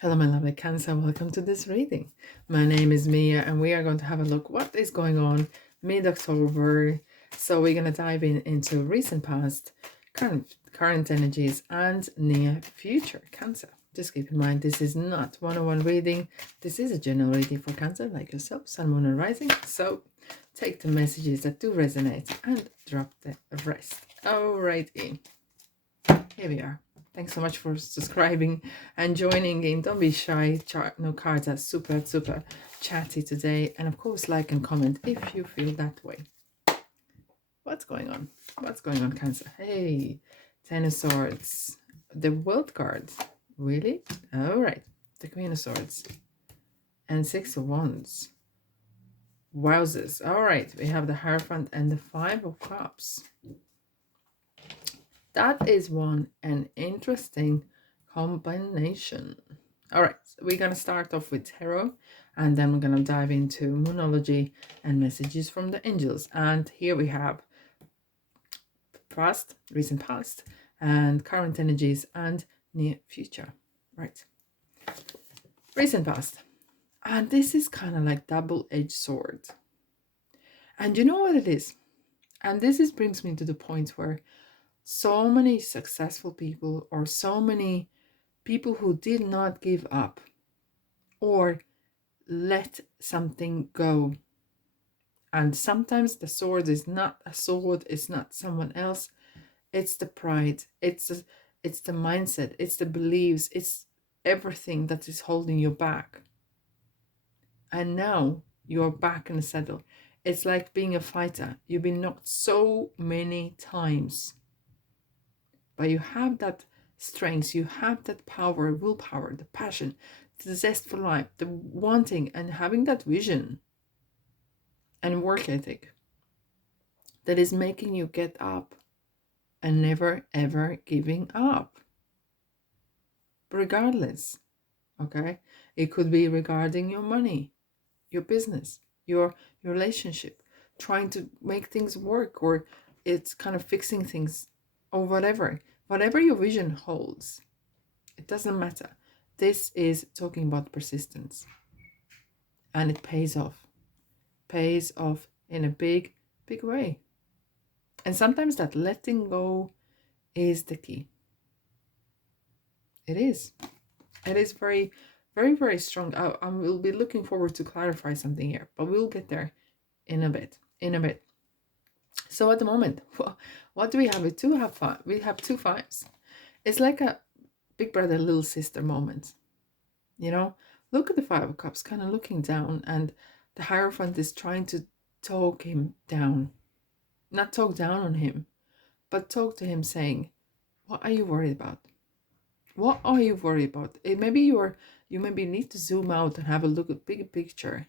Hello, my lovely Cancer. Welcome to this reading. My name is Mia, and we are going to have a look what is going on mid-October. So we're going to dive into recent past, current energies, and near future Cancer. Just keep in mind, this is not one-on-one reading. This is a general reading for Cancer, like yourself, Sun, Moon, and Rising. So take the messages that do resonate and drop the rest. Alrighty, here we are. Thanks so much for subscribing and joining in. Don't be shy. No cards are super chatty today. And of course, like and comment if you feel that way. What's going on? What's going on, Cancer? Hey, Ten of Swords. The World card. Really? All right. The Queen of Swords. And Six of Wands. Wowzers. All right. We have the Hierophant and the Five of Cups. That is an interesting combination. All right, so we're going to start off with tarot, and then we're going to dive into moonology and messages from the angels. And here we have past, recent past, and current energies and near future. Right. Recent past. And this is kind of like double-edged sword. And you know what it is? And this brings me to the point where so many successful people, or so many people who did not give up or let something go. And sometimes the sword is not a sword, it's not someone else, it's the pride, it's the mindset, it's the beliefs, it's everything that is holding you back. And now you're back in the saddle. It's like being a fighter. You've been knocked so many times, but you have that strength, you have that power, willpower, the passion, the zest for life, the wanting and having that vision and work ethic that is making you get up and never ever giving up. Regardless, okay? It could be regarding your money, your business, your relationship, trying to make things work, or it's kind of fixing things, or whatever your vision holds. It doesn't matter. This is talking about persistence, and it pays off in a big way. And sometimes that letting go is the key. It is very strong. I will be looking forward to clarify something here, but we'll get there in a bit. So at the moment, what do we have? We have two fives. It's like a big brother, little sister moment. You know, look at the Five of Cups, kind of looking down, and the Hierophant is trying to talk him down. Not talk down on him, but talk to him saying, what are you worried about? What are you worried about? Maybe you maybe need to zoom out and have a look at big picture.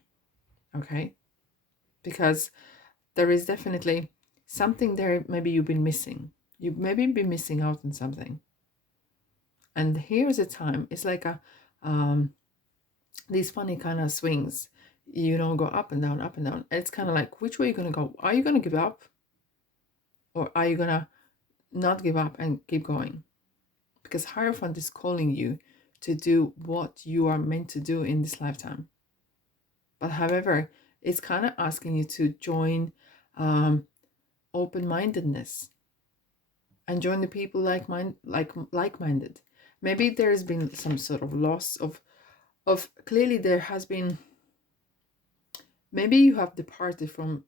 Okay? Because there is definitely something there maybe you've been missing. You've maybe been missing out on something. And here's a time, it's like a these funny kind of swings, go up and down, up and down. It's kind of like, which way are you going to go? Are you going to give up? Or are you going to not give up and keep going? Because Hierophant is calling you to do what you are meant to do in this lifetime. But however, it's kind of asking you to join open-mindedness and join the people like-minded. Maybe there has been some sort of loss of clearly there has been, maybe you have departed from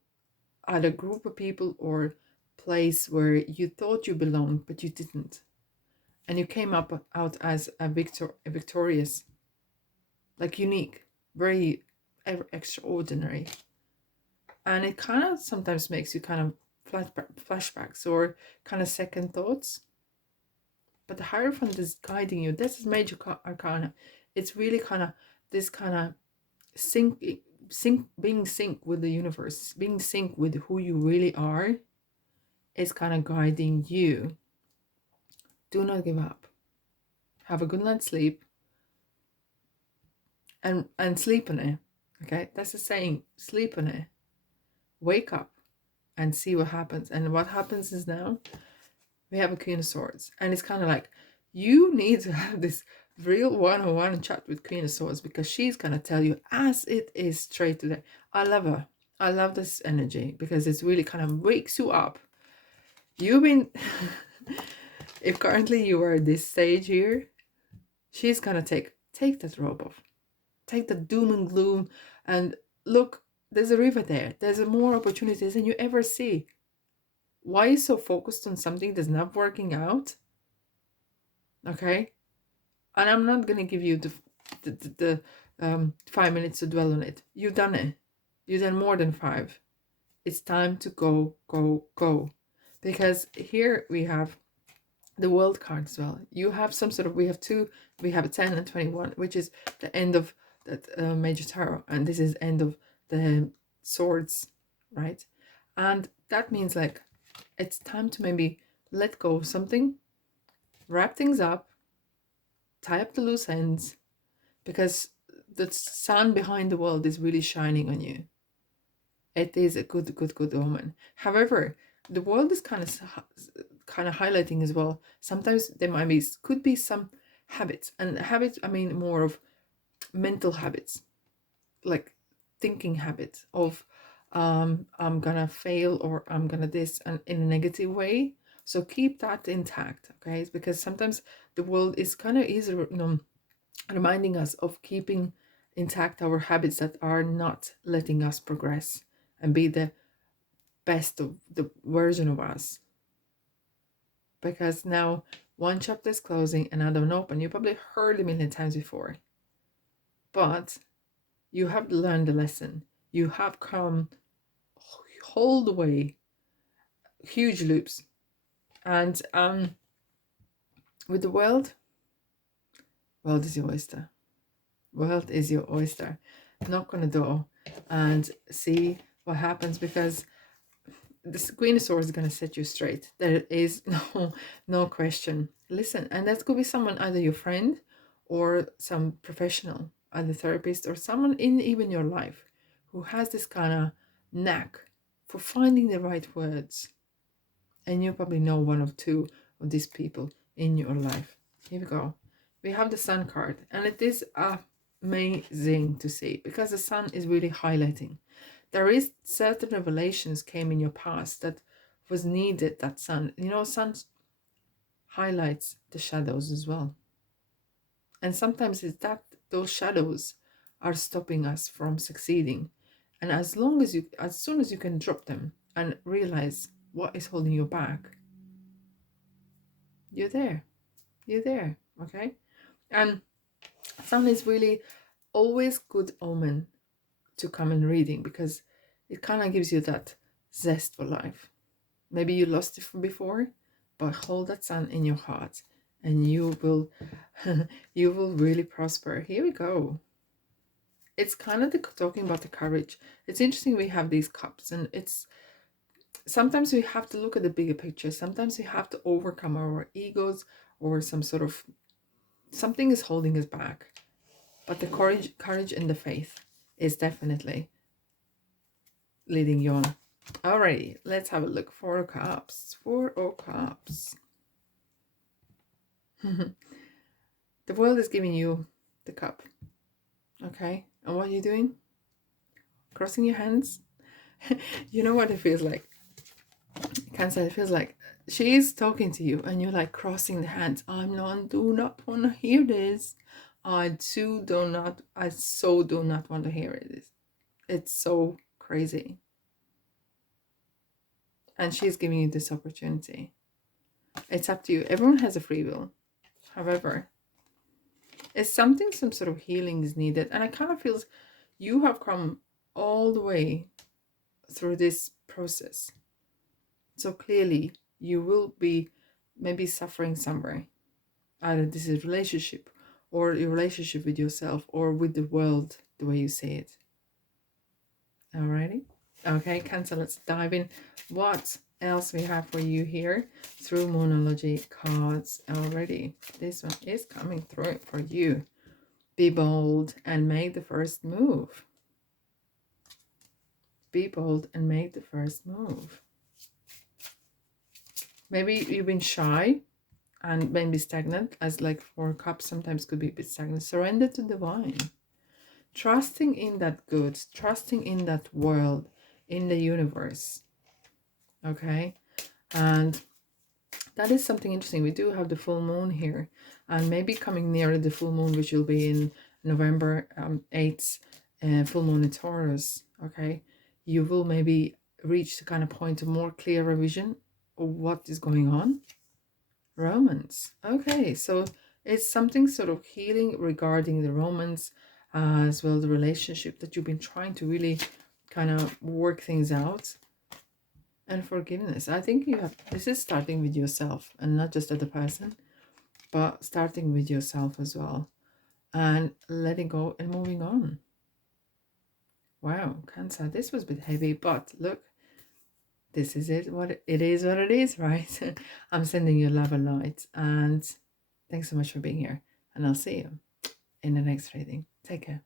either group of people or place where you thought you belonged but you didn't, and you came out as a victorious, like unique, very extraordinary. And it kind of sometimes makes you kind of flashbacks or kind of second thoughts. But the Hierophant is guiding you. This is major arcana. It's really kind of this kind of being sync with the universe, being sync with who you really are, is kind of guiding you. Do not give up. Have a good night's sleep. And sleep on it. Okay, that's the saying. Sleep on it. Wake up and see what happens. And what happens is now we have a Queen of Swords, and it's kind of like you need to have this real one-on-one chat with Queen of Swords, because she's gonna tell you as it is straight today. I love her. I love this energy because it's really kind of wakes you up. You've been if currently you are at this stage here, she's gonna take that robe off. Take the doom and gloom and look, there's a river there. There's more opportunities than you ever see. Why are you so focused on something that's not working out? Okay? And I'm not gonna give you the 5 minutes to dwell on it. You've done it. You've done more than 5. It's time to go, go, go. Because here we have the world card as well. You have some sort of, we have a 10 and 21, which is the end of that major tarot, and this is end of the swords, right? And that means like it's time to maybe let go of something, wrap things up, tie up the loose ends, because the sun behind the world is really shining on you. It is a good omen. However, the world is kind of highlighting as well. Sometimes there could be some habits, and habits, I mean more of mental habits, like thinking habits of I'm gonna fail, or I'm gonna this, and in a negative way. So keep that intact, okay? It's because sometimes the world is kind of easy, reminding us of keeping intact our habits that are not letting us progress and be the best of the version of us. Because now one chapter is closing, another one open. You probably heard a million times before, but you have learned the lesson. You have come whole the way, huge loops. And with the world is your oyster. World is your oyster. Knock on the door and see what happens, because the Queen of Swords is going to set you straight. There is no question. Listen, and that could be someone, either your friend or some professional, either therapist or someone in even your life, who has this kind of knack for finding the right words. And you probably know one or two of these people in your life. Here we go. We have the Sun card, and it is amazing to see, because the Sun is really highlighting. There is certain revelations came in your past that was needed, that Sun. You know, Sun highlights the shadows as well. And sometimes it's that those shadows are stopping us from succeeding. And as soon as you can drop them and realize what is holding you back, you're there. You're there. Okay? And Sun is really always good omen to come and reading, because it kind of gives you that zest for life. Maybe you lost it from before, but hold that Sun in your heart and you will you will really prosper. Here we go. It's kind of talking about the courage. It's interesting, we have these cups, and it's sometimes we have to look at the bigger picture. Sometimes we have to overcome our egos, or some sort of something is holding us back. But the courage and the faith is definitely leading you on. Alrighty, let's have a look. 4 of Cups. 4 of Cups. The world is giving you the cup. Okay? And what are you doing? Crossing your hands? You know what it feels like? Cancer, it feels like she's talking to you and you're like crossing the hands. I do not want to hear this. I so do not want to hear it. It's so crazy. And she's giving you this opportunity. It's up to you. Everyone has a free will. However, it's some sort of healing is needed. And I kind of feel you have come all the way through this process. So clearly you will be maybe suffering somewhere. Either this is relationship, or your relationship with yourself, or with the world, the way you see it. Alrighty. Okay, Cancer, let's dive in. What else we have for you here through Moonology cards already? This one is coming through for you. Be bold and make the first move. Be bold and make the first move. Maybe you've been shy and maybe stagnant, as like 4 cups sometimes could be a bit stagnant. Surrender to divine, trusting in that good, trusting in that world, in the universe. Okay, and that is something interesting. We do have the full moon here, and maybe coming nearer the full moon, which will be in November 8th, full moon in Taurus. Okay, you will maybe reach the kind of point of more clearer vision of what is going on. Romance. Okay, so it's something sort of healing regarding the romance, as well the relationship that you've been trying to really kind of work things out. And forgiveness. I think you have, this is starting with yourself and not just other person, but starting with yourself as well, and letting go and moving on. Wow, Cancer, this was a bit heavy, but look, this is it. What it is, what it is, right? I'm sending you love and light, and thanks so much for being here. And I'll see you in the next reading. Take care.